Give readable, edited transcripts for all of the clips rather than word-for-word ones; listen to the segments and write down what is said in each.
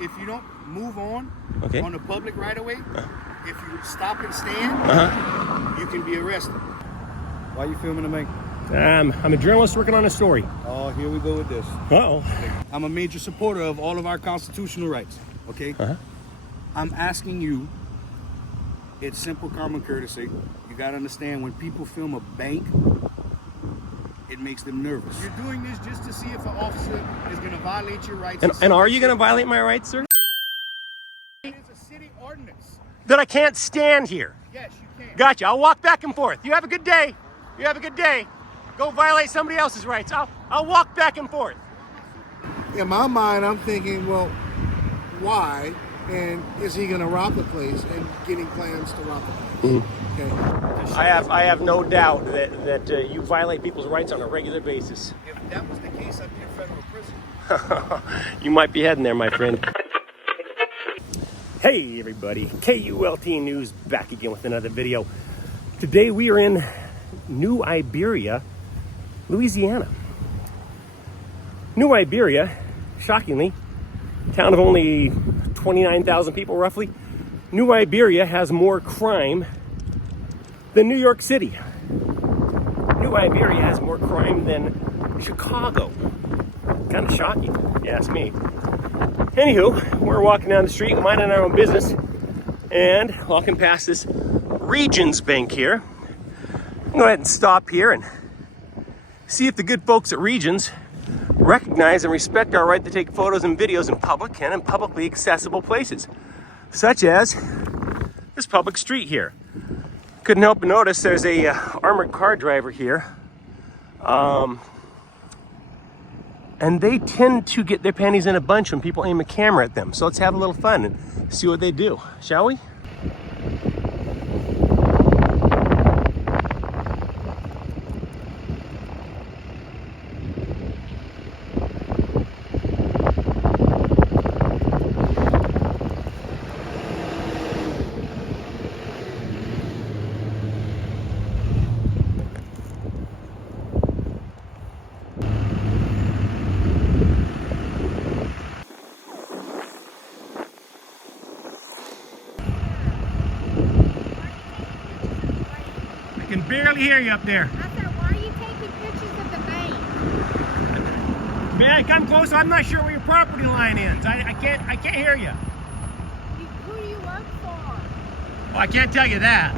if you don't move on Okay. the public right away, if you stop and stand, you can be arrested. Why are you filming me? I'm a journalist working on a story. Oh, here we go with this. Uh-oh. I'm a major supporter of all of our constitutional rights, okay? I'm asking you, it's simple common courtesy. You gotta understand, when people film a bank, it makes them nervous. You're doing this just to see if an officer is gonna violate your rights. And are you going to violate my rights, sir? It is a city ordinance. That I can't stand here. Yes, you can. Gotcha. I'll walk back and forth. You have a good day. You have a good day. Go violate somebody else's rights. I'll walk back and forth. In my mind, I'm thinking, well, why? And is he going to rob the place and getting plans to rob the place? Okay. I have no doubt that you violate people's rights on a regular basis. If that was the case, I'd be in federal prison. You might be heading there, my friend. Hey everybody, KULT News back again with another video. Today we are in New Iberia, Louisiana. New Iberia, shockingly, town of only 29,000 people roughly. New Iberia has more crime than New York City. New Iberia has more crime than Chicago. Kind of shocking, if you ask me. Anywho, we're walking down the street, minding our own business, and walking past this Regions Bank here. Go ahead and stop here and see if the good folks at Regions recognize and respect our right to take photos and videos in public and in publicly accessible places, such as this public street here. Couldn't help but notice there's a armored car driver here. And they tend to get their panties in a bunch when people aim a camera at them. So let's have a little fun and see what they do, shall we? I can barely hear you up there. I said, why are you taking pictures of the bank? May I come closer? I'm not sure where your property line ends. I can't hear you. Who do you work for? Oh, I can't tell you that.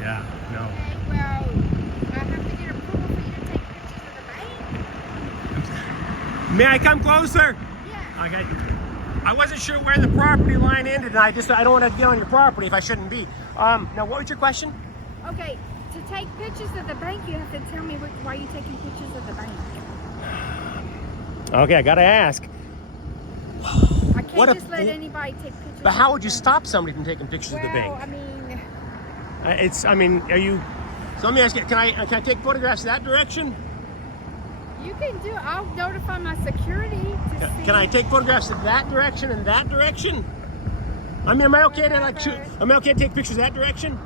Yeah, no. Okay, well, I have to get approval for you to take pictures of the bank. May I come closer? Yeah. Okay. I wasn't sure where the property line ended, and I don't want to get on your property if I shouldn't be. Now, what was your question? Okay, to take pictures of the bank, you have to tell me why you're taking pictures of the bank. Okay, I gotta ask. I can't just let anybody take pictures. But how would you stop somebody from taking pictures of the bank? I mean, are you? So let me ask you, can I take photographs that direction? you can do. I'll notify my security to see. Can I take photographs in that direction and that direction? I mean, am I okay to like shoot? Am I okay to take pictures that direction?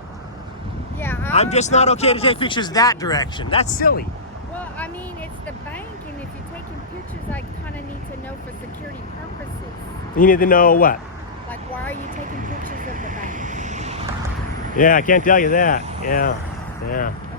Yeah. I'm just not okay to take pictures that direction. That's silly. Well, I mean, it's the bank, and if you're taking pictures, I kind of need to know for security purposes. You need to know what? Like, why are you taking pictures of the bank? Yeah, I can't tell you that. Yeah.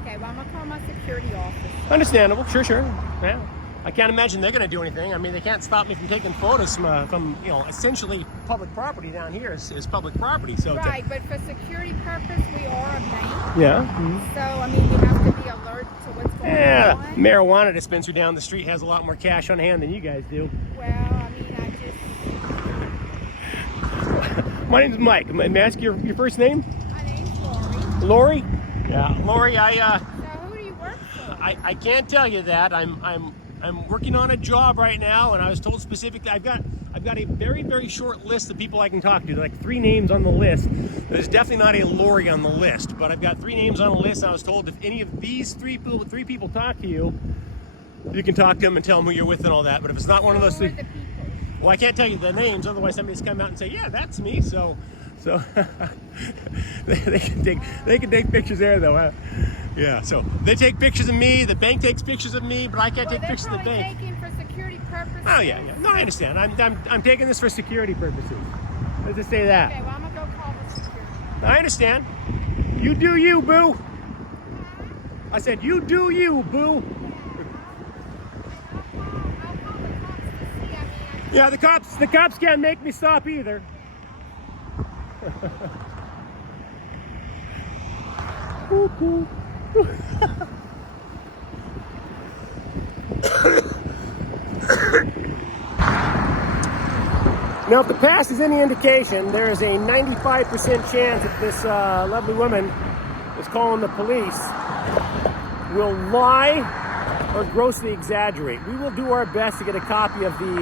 Okay, well, I'm gonna call my security office. Understandable. Sure. Yeah. I can't imagine they're going to do anything. I mean, they can't stop me from taking photos from essentially public property down here is public property. So right, but for security purpose, we are a bank. Yeah. So, I mean, you have to be alert to what's going on. Marijuana dispensary down the street has a lot more cash on hand than you guys do. Well, I mean, My name's Mike. May I ask your first name? my name's Lori. Lori? Yeah, Lori, So, who do you work for? I can't tell you that. I'm working on a job right now, and I was told specifically I've got a very, very short list of people I can talk to. Like 3 names on the list. There's definitely not a Lori on the list, but I've got 3 names on the list. And I was told if any of these three people talk to you, you can talk to them and tell them who you're with and all that. But if it's not one of those 3, well, I canebody's come out and say, otherwise somebody's come out and say, yeah, that's me. So they can take pictures there though. Huh? Yeah, so they take pictures of me, the bank takes pictures of me, but I can't take pictures of the bank. Taking for security purposes purposes. Oh yeah. No, I understand. I'm taking this for security purposes. Let's just say that. Okay, well, I'm gonna go call the security. I understand. You do you, boo. I said you do you, boo. I'll call the cops to see. I mean, Yeah, the cops can't make me stop either. Now, if the past is any indication, there is a 95% chance that this lovely woman is calling the police will lie or grossly exaggerate. We will do our best to get a copy of the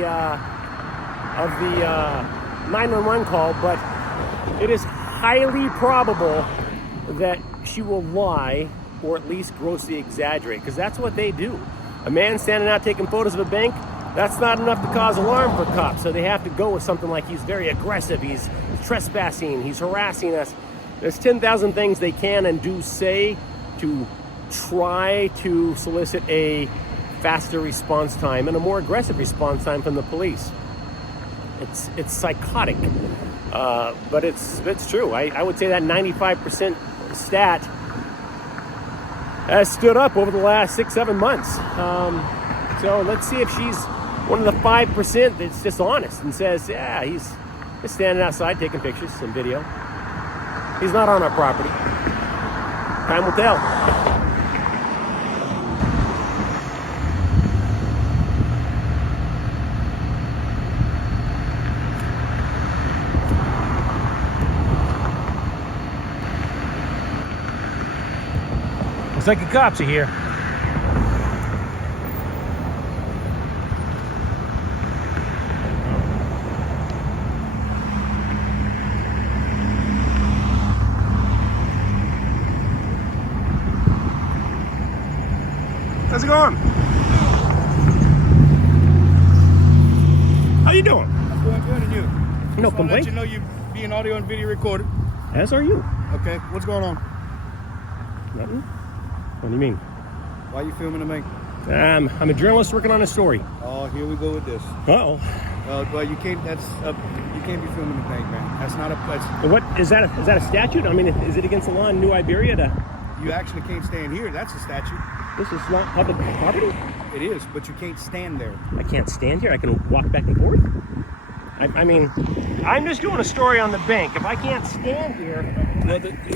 911 call, but it is highly probable that she will lie or at least grossly exaggerate, because that's what they do. A man standing out taking photos of a bank, that's not enough to cause alarm for cops, so they have to go with something like he's very aggressive, he's trespassing, he's harassing us. There's 10,000 things they can and do say to try to solicit a faster response time and a more aggressive response time from the police. It's psychotic, but it's true. I would say that 95% stat has stood up over the last 6-7 months. So let's see if she's one of the 5% that's just honest and says, yeah, he's just standing outside taking pictures and video. He's not on our property. Time will tell. Looks like the cops are here. How's it going? How you doing? I'm doing good, and you? No Just wanna complaint. let you know you're being audio and video recorded. As are you. Okay, what's going on? Nothing? What do you mean? Why are you filming the bank? I'm a journalist working on a story. Oh, here we go with this. Uh-oh. But you can't. You can't be filming the bank, man. That's not a. That's, What is that? Is that a statute? I mean, is it against the law in New Iberia to? you actually can't stand here. That's a statute. This is not public property. It is, but you can't stand there. I can't stand here. I can walk back and forth. I mean, I'm just doing a story on the bank. If I can't stand here,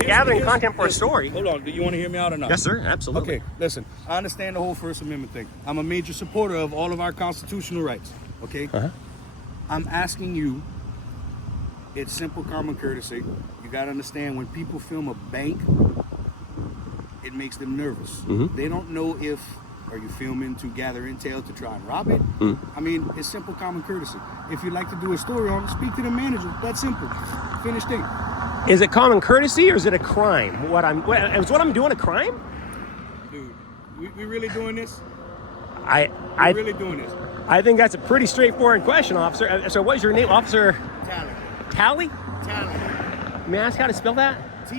gathering content for a story. Hold on. Do you want to hear me out or not? Yes, sir. Absolutely. Okay, listen. I understand the whole First Amendment thing. I'm a major supporter of all of our constitutional rights. Okay. Uh-huh. I'm asking you. It's simple common courtesy. You got to understand when people film a bank, it makes them nervous. Mm-hmm. They don't know if are you filming to gather intel to try and rob it. I mean, it's simple common courtesy. If you'd like to do a story on it, speak to the manager. That's simple. Finished thing. Is it common courtesy or is it a crime? Is what I'm doing a crime? Dude, we really doing this? I We're really doing this? I think that's a pretty straightforward question, officer. So what's your name, Officer Tally. Tally? Tally. May I ask how to spell that? Talley.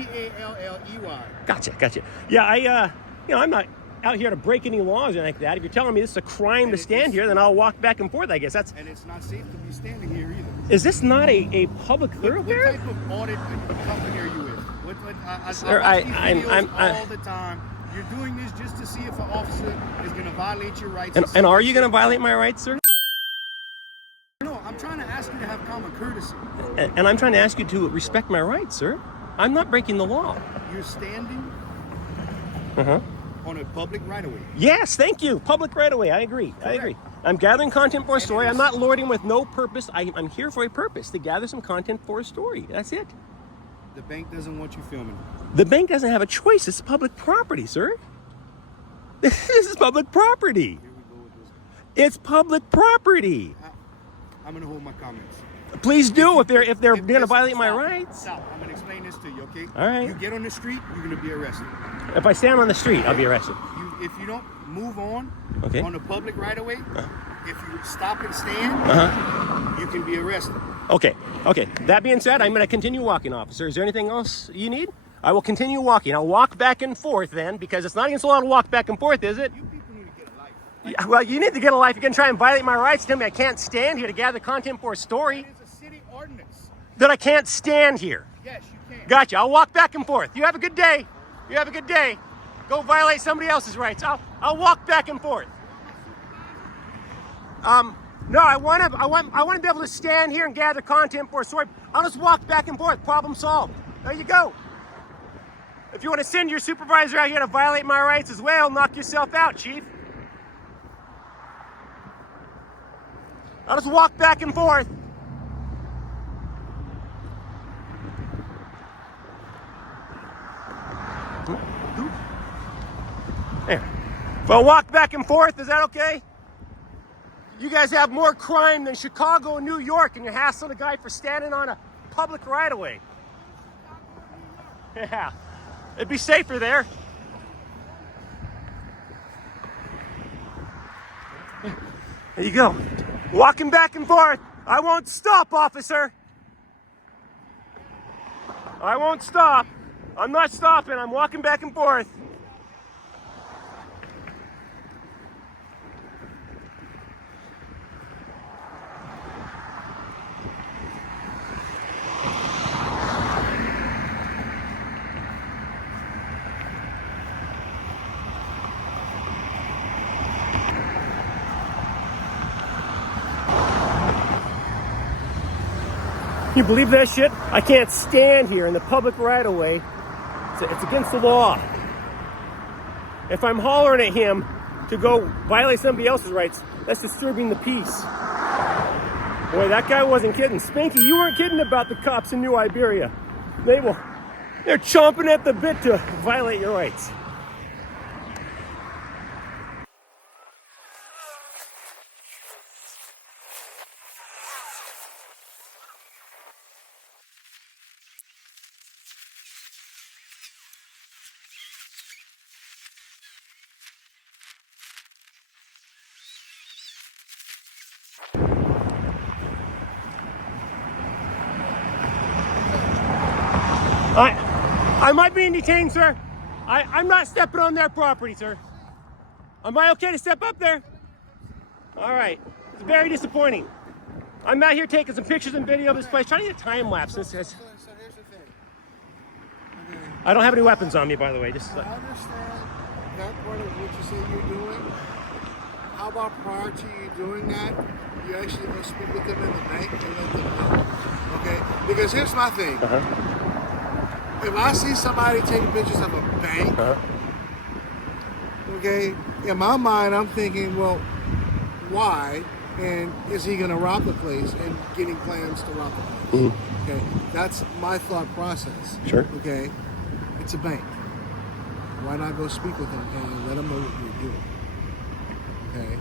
Gotcha. Yeah, I'm not out here to break any laws or anything like that. If you're telling me this is a crime to stand here, then I'll walk back and forth, I guess. And it's not safe to be standing here either. Is this not a public What thoroughfare? type of audit company are you with? Sir, I watch these videos I'm- all the time. You're doing this just to see if an officer is going to violate your rights. And are you going to violate my rights, sir? No, I'm trying to ask you to have common courtesy. And I'm trying to ask you to respect my rights, sir. I'm not breaking the law. You're standing Uh-huh. on a public right-of-way. Yes, thank you. Public right away. I agree. I'm gathering content for a story. I'm not lording with no purpose. I'm here for a purpose, to gather some content for a story. That's it. The bank doesn't want you filming. The bank doesn't have a choice. It's public property, sir. This is public property. Here we go with this. It's public property. I'm going to hold my comments. Please do if they're going to listen, violate my stop, rights. Stop. I'm going to explain this to you, okay? All right. You get on the street, you're going to be arrested. If I stand on the street, I'll be arrested. If you don't move on Okay. on the public right-of-way, if you stop and stand, you can be arrested. Okay. That being said, I'm going to continue walking, officer. Is there anything else you need? I will continue walking. I'll walk back and forth then, because it's not against the law to walk back and forth, is it? You people need to get a life. Yeah, well, you need to get a life. You're going to try and violate my rights. Tell me I can't stand here to gather content for a story. It's a city ordinance. That I can't stand here. Yes, you can. Gotcha. I'll walk back and forth. You have a good day. You have a good day. Go violate somebody else's rights. I'll walk back and forth. No, I want to be able to stand here and gather content for a story. I'll just walk back and forth. Problem solved. There you go. If you want to send your supervisor out here to violate my rights as well, knock yourself out, Chief. I'll just walk back and forth. There. If I walk back and forth, is that okay? You guys have more crime than Chicago and New York, and you're hassling a guy for standing on a public right-of-way. Yeah, it'd be safer there. There you go. Walking back and forth. I won't stop, officer. I won't stop. I'm not stopping. I'm walking back and forth. Can you believe that shit? I can't stand here in the public right-of-way. It's against the law. If I'm hollering at him to go violate somebody else's rights, that's disturbing the peace. Boy, that guy wasn't kidding. Spanky, you weren't kidding about the cops in New Iberia. They're chomping at the bit to violate your rights. Am I being detained, sir? I'm not stepping on their property, sir. Am I okay to step up there? All right. It's very disappointing. I'm out here taking some pictures and video of this place, trying to get a time lapse. So here's the thing. Okay. I don't have any weapons on me, by the way. Just I understand that part of what you say you're doing. How about prior to you doing that, you actually go speak with them in the bank and let them know? Okay? Because here's my thing. If I see somebody taking pictures of a bank, okay, in my mind I'm thinking, well, why? And is he going to rob the place and getting plans to rob the place? Okay, that's my thought process. Sure. Okay, it's a bank. Why not go speak with them and let them know what you're doing? Okay,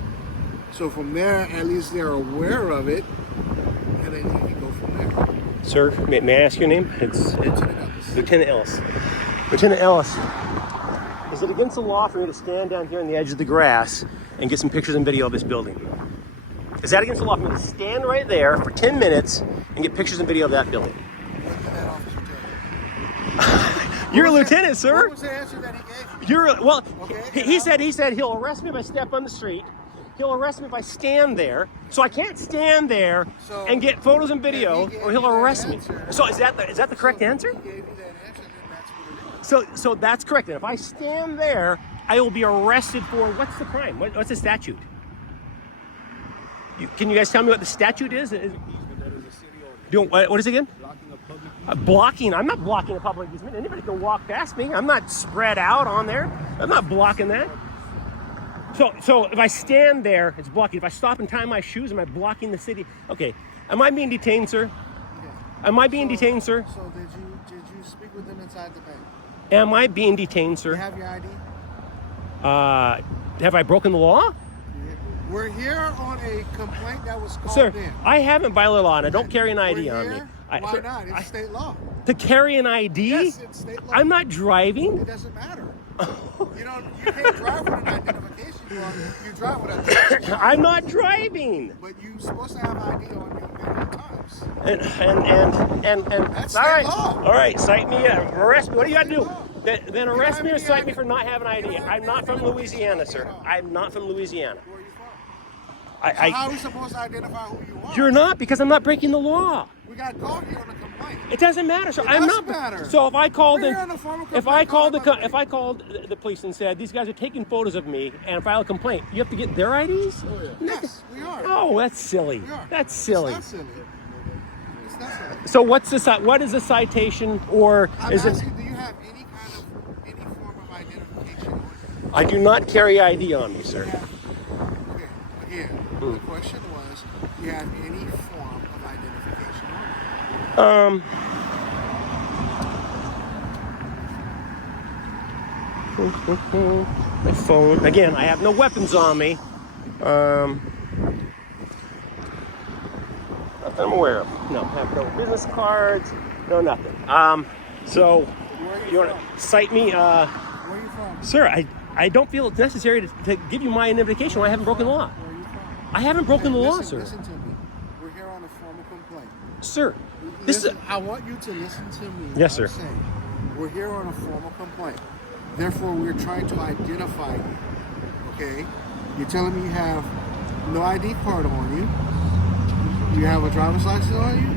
so from there, at least they're aware of it, and then you can go from there. Sir, may I ask your name? It's Lieutenant Ellis. Lieutenant Ellis, is it against the law for me to stand down here on the edge of the grass and get some pictures and video of this building? Is that against the law for me to stand right there for 10 minutes and get pictures and video of that building? What did that officer tell you? You're a lieutenant, sir. What was the answer that he gave you? Okay, he said he'll arrest me if I step on the street. He'll arrest me if I stand there. So I can't stand there and get photos and video, or he'll arrest me. So is that the correct answer? He gave you that answer, then that's what it is. So that's correct. And if I stand there, I will be arrested for what's the crime? What's the statute? Can you guys tell me what the statute is? What is it again? Blocking. I'm not blocking a public easement. Anybody can walk past me. I'm not spread out on there. I'm not blocking that. So if I stand there, it's blocking. If I stop and tie my shoes, am I blocking the city? Okay. Am I being detained, sir? Yeah. Am I being detained, sir? So did you speak with them inside the bank? Am I being detained, sir? You have your ID? Have I broken the law? We're here on a complaint that was called Sir, in. I haven't violated law and I don't carry an ID We're on me. here? Why not? It's state law. To carry an ID? Yes, it's state law. I'm not driving. It doesn't matter. You can't drive with an identification card. You drive with a driver's license. I'm not driving. But you're supposed to have ID on you at all times. And That's all state right. law. All right, cite me, arrest me. What do you got to do? State law. Then You arrest have me or any cite me ID? for not having You ID. don't have I'm any not from identification Louisiana, at sir. all. I'm not from Louisiana. Where are you from? I, So how I are we supposed to identify who you are? you're not, because I'm not breaking the law. We got called here on a complaint. It doesn't matter. So It I'm does not. matter. So if I called We're in, here on a formal if I complaint, called call it if I called the police and said these guys are taking photos of me and file a complaint, you have to get their IDs? Oh, yeah. Yes, we are. Oh, that's silly. We are. That's silly. It's not silly. It's not silly. So what is the citation, or I'm is it? asking, do you have any form of identification on you? I do not carry ID on me, sir. Okay, again, the question was, do you have any form of identification on you? My phone. Again, I have no weapons on me. Not that I'm aware of. No, I have no business cards. No nothing. So you want to cite me? Where are you from? Sir, I don't feel it's necessary to give you my identification when I haven't broken the law. Where are you from? I haven't broken the law, sir. Listen to me. We're here on a formal complaint. Sir, this is Listen, I want you to listen to me. Yes, what I'm sir. saying. We're here on a formal complaint. Therefore, we're trying to identify you. Okay? You're telling me you have no ID card on you. You have a driver's license on you.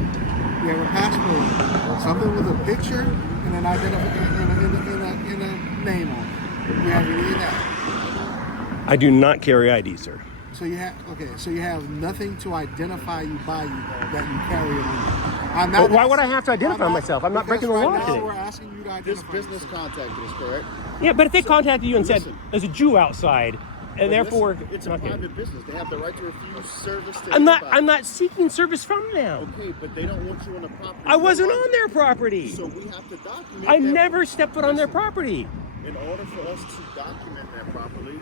You have a passport on you. Something with a picture and an identification and a name on it. You have any of that? I do not carry ID, sir. So you have So you have nothing to identify you by you that you carry on you. I'm not. Why would I have to identify myself? I'm not because breaking the right law now today. We're asking you to This identify business yourself. contacted us, correct? Yeah, but if they contacted you and said listen. there's a Jew outside, and therefore Listen, it's a okay. private business. They have the right to refuse service to I'm anybody. not seeking service from them. Okay, but they don't want you on the property. I wasn't on their property. So we have to document. I that. never stepped foot on their Listen, property. In order for us to document that properly,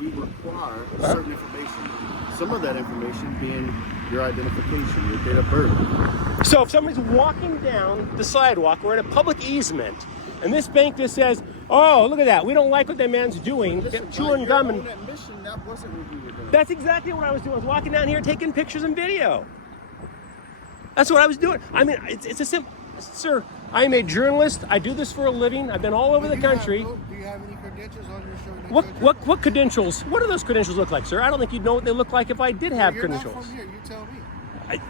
we require certain information. Some of that information being your identification, your date of birth. So if somebody's walking down the sidewalk, we're in a public easement, and this bank just says, "Oh, look at that. We don't like what that man's doing, Listen, chewing by gum." your And own admission, that wasn't what you were doing. that's exactly what I was doing. I was walking down here taking pictures and video. That's what I was doing. I mean, it's a simple. Sir, I'm a journalist. I do this for a living. I've been all over the country. Do you have any credentials on your shirt? What credentials? What do those credentials look like, sir? I don't think you'd know what they look like if I did have You're credentials. not from here. You tell me.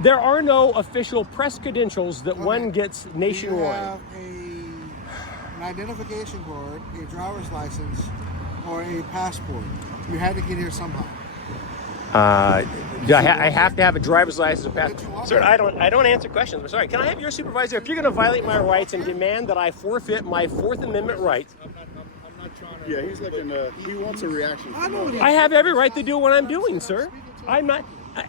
There are no official press credentials that one Okay. gets Do you nationwide. have an identification card, a driver's license, or a passport? You had to get here somehow. I have to have a driver's license or But you passport. are. Sir, I don't answer questions. I'm sorry. Can I have your supervisor? If you're going to violate my rights and demand that I forfeit my Fourth Amendment rights, I'm not trying to. Yeah, he's looking. He wants a reaction. I know what he- I have every right to do what I'm doing, sir. I'm not. I'm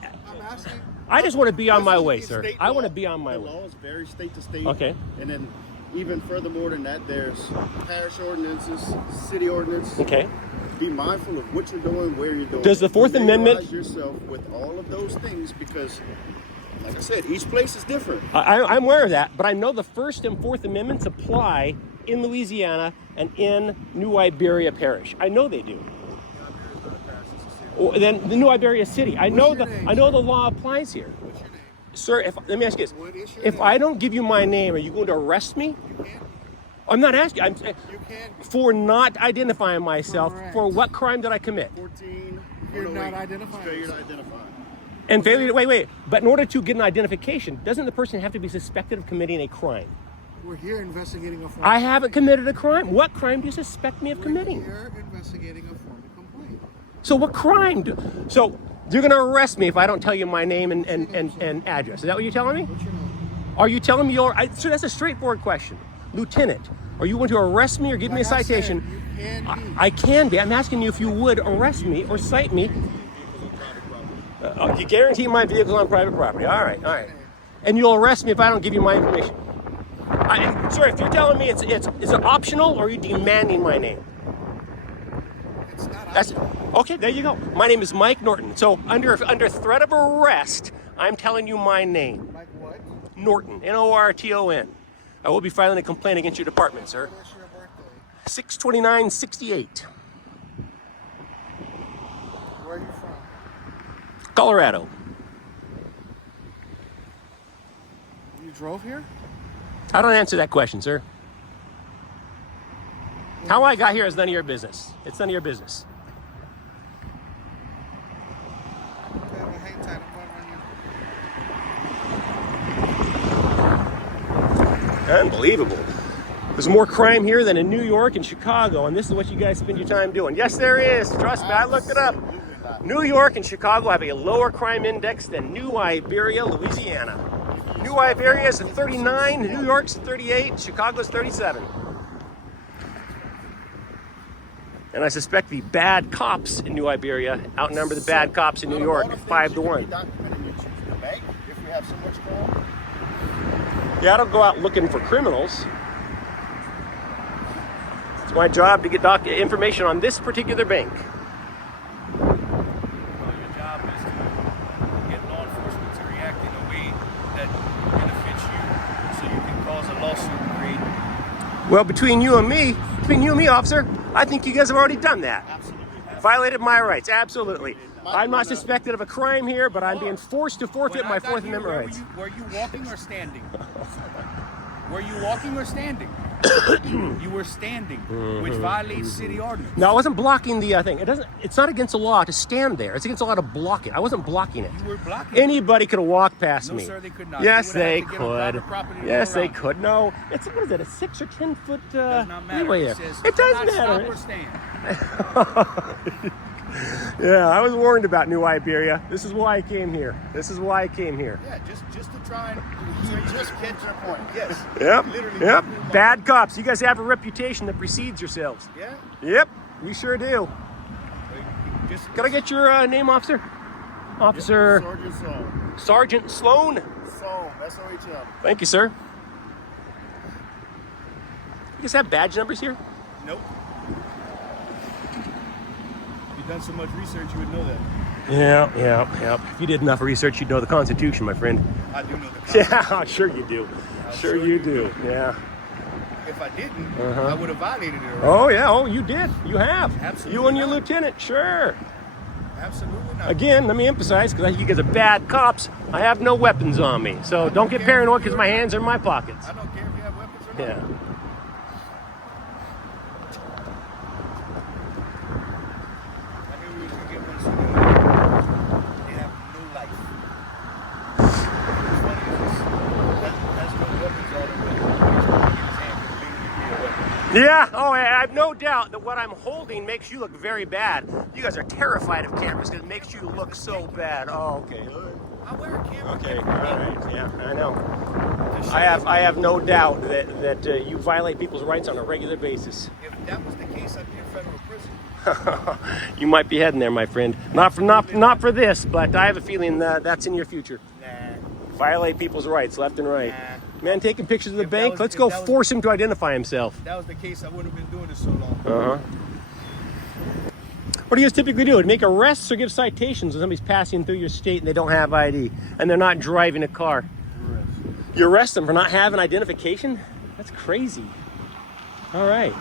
asking. I just want to be on my Listen, way, it's sir. state I want to law. be on my The way. law is very state to state. Okay. And then even furthermore than that, there's parish ordinances, city ordinance. Okay. Be mindful of what you're doing, where you're doing. Does the Fourth Amendment- Familiarize yourself with all of those things because, like I said, each place is different. I'm aware of that, but I know the First and Fourth Amendments apply in Louisiana and in New Iberia Parish. I know they do. Then the New Iberia City. I know your name, the law applies here. What's your name? Sir, let me ask you What is this. your If name? I don't give you my name, are you going to arrest me? You can. I'm not asking. I'm saying You can. for not identifying myself. Correct. For what crime did I commit? 14. You're oh, no, not wait. identifying Failure to yourself. identify. And failure to, wait. But in order to get an identification, doesn't the person have to be suspected of committing a crime? We're here investigating a formal I haven't committed a crime. What crime do you suspect me of committing? We're here investigating a formal complaint. So what crime? So you're going to arrest me if I don't tell you my name and address. Is that what you're telling me? What's your name? Are you telling me so that's a straightforward question. Lieutenant, are you going to arrest me or give me a Like I said, citation? you can be. I can be. I'm asking you if you would arrest me or cite me. You guarantee my vehicle's on private property. All right. And you'll arrest me if I don't give you my information. Sorry, if you're telling me is it optional or are you demanding my name? It's not That's okay. There you go. My name is Mike Norton. So under threat of arrest, I'm telling you my name, like what? Norton, Norton. I will be filing a complaint against your department, sir. What's your birthday? 6/29/68, Where are you from? Colorado. You drove here? I don't answer that question, sir. How I got here is none of your business. It's none of your business. Okay, well, hang tight. I'm going to run you. Unbelievable. There's more crime here than in New York and Chicago, and this is what you guys spend your time doing. Yes, there is. Trust me, I looked it up. New York and Chicago have a lower crime index than New Iberia, Louisiana. New Iberia is at 39, New York's at 38, Chicago's 37. And I suspect the bad cops in New Iberia outnumber the bad cops in New York 5-1. If we have so much crime. Yeah, I don't go out looking for criminals. It's my job to get information on this particular bank. Well, your job is to get law enforcement to react in a way that benefits you, so you can cause a lawsuit and create. Well, between you and me, officer, I think you guys have already done that. Absolutely. Violated my rights, absolutely. I'm not suspected of a crime here, but I'm being forced to forfeit my Fourth Amendment rights. Were you walking or standing? Were you walking or standing? You were standing, which violates city ordinance. No, I wasn't blocking the thing. It's not against the law to stand there. It's against the law to block it. I wasn't blocking it. You were blocking. Anybody could have walked past No, me. sir, they could not. Yes, You would have they to get on could. private property to Yes, go they around. could. No, it's what is it? A 6 or 10 foot Does not matter. leeway there. says, It does "Cannot matter. Stop or stand." Yeah, I was warned about New Iberia. This is why I came here. This is why I came here. Yeah, just to try and just get your point. Yes. Yep. Literally. Yep. Bad cops. You guys have a reputation that precedes yourselves. Yeah. Yep. You sure do. Can I get your name, officer? Officer Sergeant Sloan. Sergeant Sloan. Sloan. S-O-H-L. Thank you, sir. You guys have badge numbers here? Nope. If you've done so much research, you would know that. Yeah. If you did enough research, you'd know the Constitution, my friend. I do know the Constitution. Yeah, sure you do. Sure you do. Yeah. If I didn't, I would have violated it already. Oh, yeah. Oh, you did. You have. Absolutely You and your not. lieutenant. Sure. Absolutely not. Again, let me emphasize, because I think you guys are bad cops, I have no weapons on me. So don't get paranoid because my hands are in my pockets. I don't care if you have weapons or not. Yeah. I knew we was gonna get one soon. They have no life. What's funny is that's no weapons on them, but each one in his hand could literally be a weapon. Yeah, oh, I have no doubt that what I'm holding makes you look very bad. You guys are terrified of cameras because it makes you look so bad. Oh, okay. I wear a camera. Okay, all right, yeah, I know. I have no doubt that you violate people's rights on a regular basis. If that was the case, I'd be in federal prison. You might be heading there, my friend. Not for this, but I have a feeling that's in your future. Nah. Violate people's rights left and right. Nah. Man, taking pictures of the If that bank. was- Let's if go that was- force him to identify himself. If that was the case, I wouldn't have been doing this so long. What do you guys typically do? Make arrests or give citations when somebody's passing through your state and they don't have ID and they're not driving a car? You arrest them for not having identification? That's crazy. All right.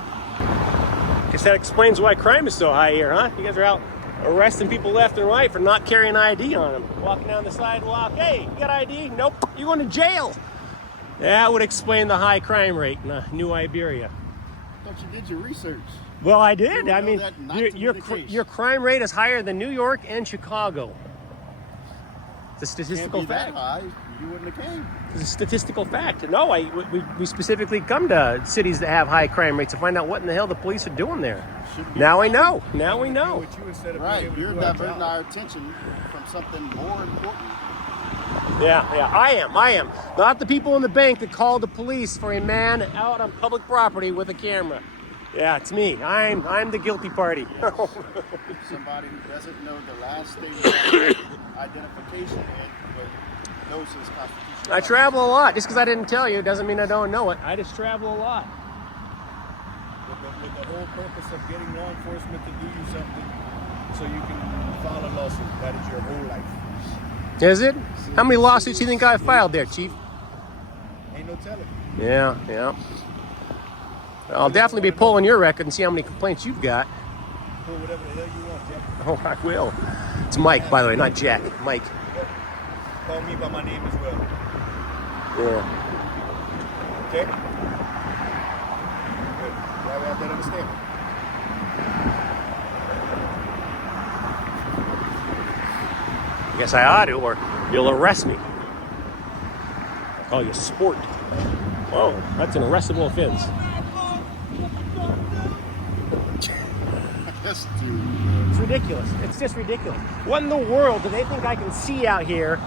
Guess that explains why crime is so high here, huh? You guys are out arresting people left and right for not carrying ID on them. Walking down the sidewalk, hey, you got ID? Nope, you're going to jail. That would explain the high crime rate in New Iberia. I thought you did your research. Well, I did. You I know mean, that not to be the case. your crime rate is higher than New York and Chicago. It's a Can't statistical be that fact. high. You wouldn't have came. It's a statistical fact. No, we specifically come to cities that have high crime rates to find out what in the hell the police are doing there. Should be Now I know. Now we Deal know. with you instead of Right. being able to You're do our diverting job. our attention from something more important. Yeah, I am. Not the people in the bank that called the police for a man out on public property with a camera. Yeah, it's me. I'm the guilty party. Somebody who doesn't know the last thing about identification but knows his constitution. I travel a lot. Just because I didn't tell you doesn't mean I don't know it. I just travel a lot. With the whole purpose of getting law enforcement to do you something so you can file a lawsuit. That is your whole life. Is it? How many lawsuits do you think I filed there, Chief? Ain't no telling. Yeah. I'll definitely be pulling your record and see how many complaints you've got. Pull whatever the hell you want, Jack. Oh, I will. It's Mike, by the way, not Jack. Mike. Call me by my name as well. Yeah. Okay? Good. Glad we have that understanding. Yes, I ought to, or you'll arrest me. I'll call you sport. Whoa, that's an arrestable offense. That's dude. It's ridiculous. It's just ridiculous. What in the world do they think I can see out here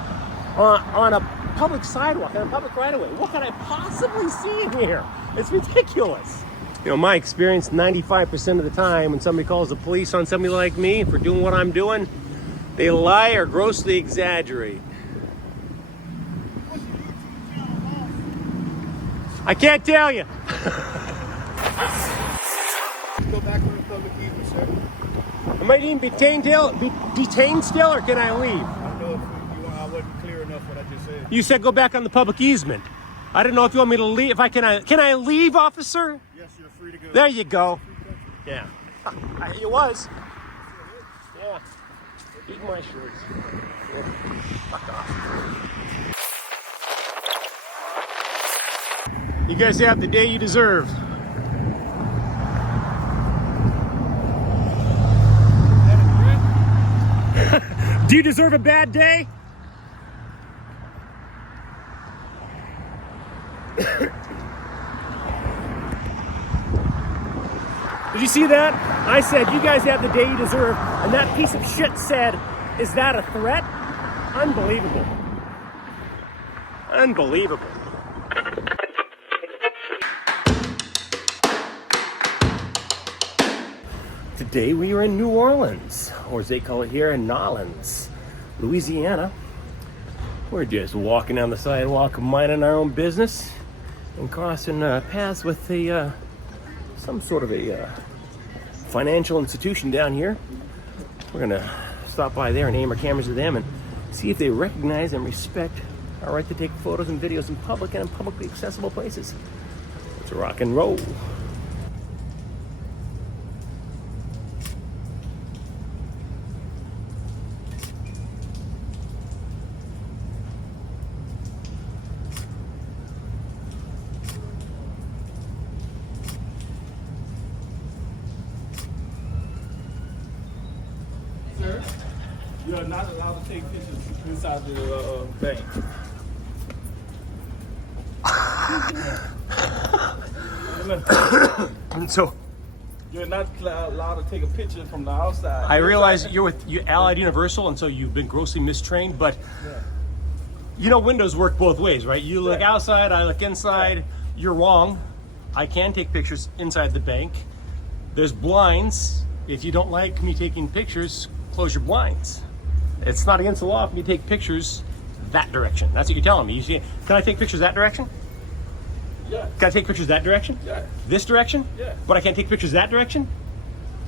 on a public sidewalk, on a public right-of-way? What can I possibly see in here? It's ridiculous. You know, my experience, 95% of the time when somebody calls the police on somebody like me for doing what I'm doing, they lie or grossly exaggerate. I can't tell you. Go back on the public easement, sir. Am I being detained still, or can I leave? I don't know if I wasn't clear enough what I just said. You said go back on the public easement. I don't know if you want me to leave. Can I leave, officer? Yes, you're free to go. There you go. Yeah. It was. Yeah. Eat my shorts. Yeah. Fuck off. You guys have the day you deserve. Do you deserve a bad day? Did you see that? I said, you guys have the day you deserve, and that piece of shit said, is that a threat? Unbelievable. Unbelievable. Today we are in New Orleans, or as they call it here, in Nolens, Louisiana. We're just walking down the sidewalk, minding our own business, and crossing paths with some sort of a financial institution down here. We're gonna stop by there and aim our cameras at them and see if they recognize and respect our right to take photos and videos in public and in publicly accessible places. Let's rock and roll. You are not allowed to take pictures inside the bank. And so You're not allowed to take a picture from the outside. I realize you're with Allied Universal, and so you've been grossly mistrained, but you know windows work both ways, right? You look outside, I look inside. You're wrong. I can take pictures inside the bank. There's blinds. If you don't like me taking pictures, close your blinds. It's not against the law for me to take pictures that direction. That's what you're telling me. You see, can I take pictures that direction? Yeah. Can I take pictures that direction? Yeah. This direction? Yeah. But I can't take pictures that direction?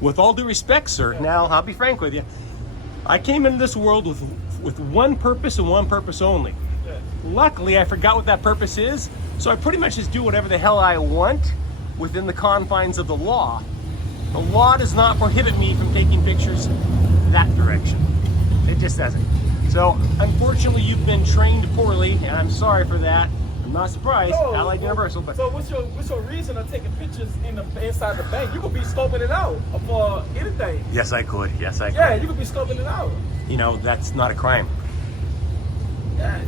With all due respect, sir, now I'll be frank with you. I came into this world with one purpose and one purpose only. Yeah. Luckily, I forgot what that purpose is, so I pretty much just do whatever the hell I want within the confines of the law. The law does not prohibit me from taking pictures that direction. It just doesn't. So, unfortunately, you've been trained poorly, and I'm sorry for that. I'm not surprised, Allied Universal, but... So what's your reason of taking pictures inside the bank? You could be scoping it out for anything. Yes, I could. Yes, I could. Yeah, you could be scoping it out. You know, that's not a crime. Yeah,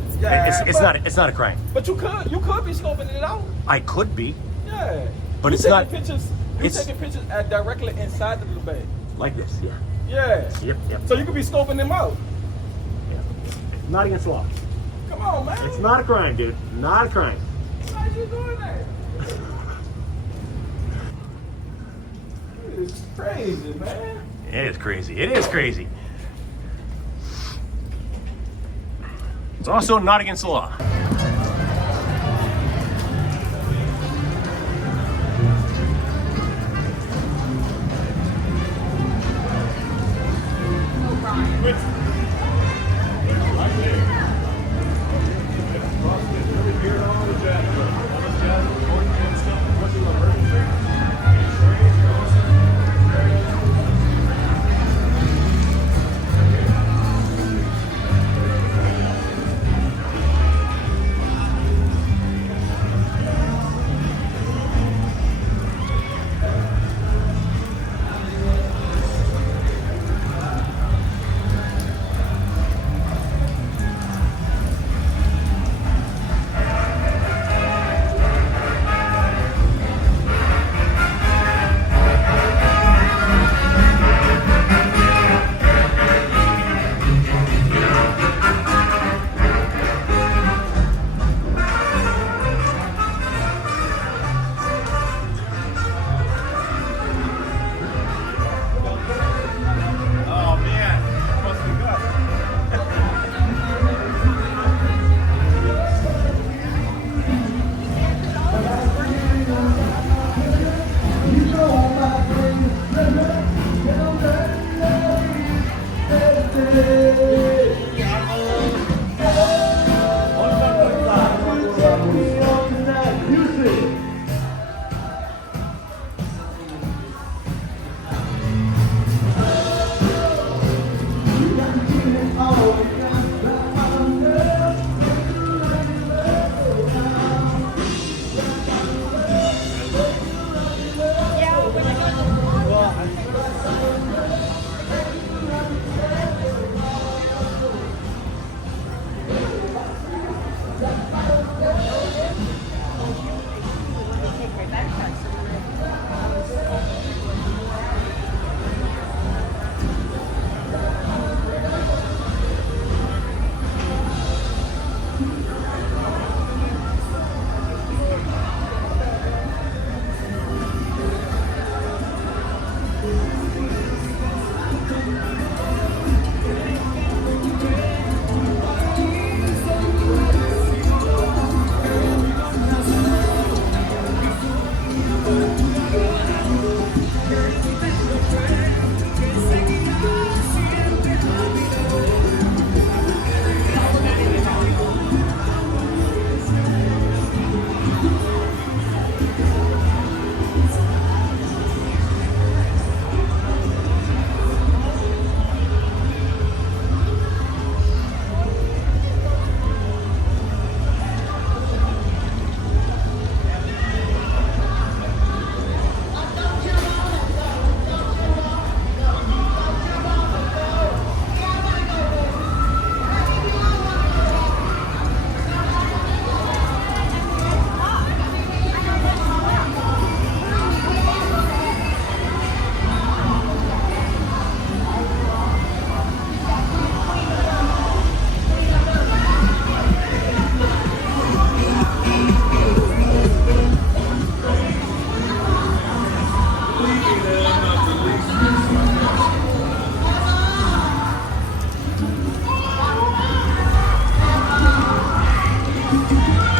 It's not a crime. But you could be scoping it out. I could be, Yeah. but You it's not Pictures, taking pictures directly inside the bank. like this. Yeah. Yeah. Yep. So you could be scoping them out. Yeah. Not against the law. Come on, man. It's not a crime, dude. Not a crime. Why are you doing that? It's crazy, man. It is crazy. It is crazy. It's also not against the law. Thank you.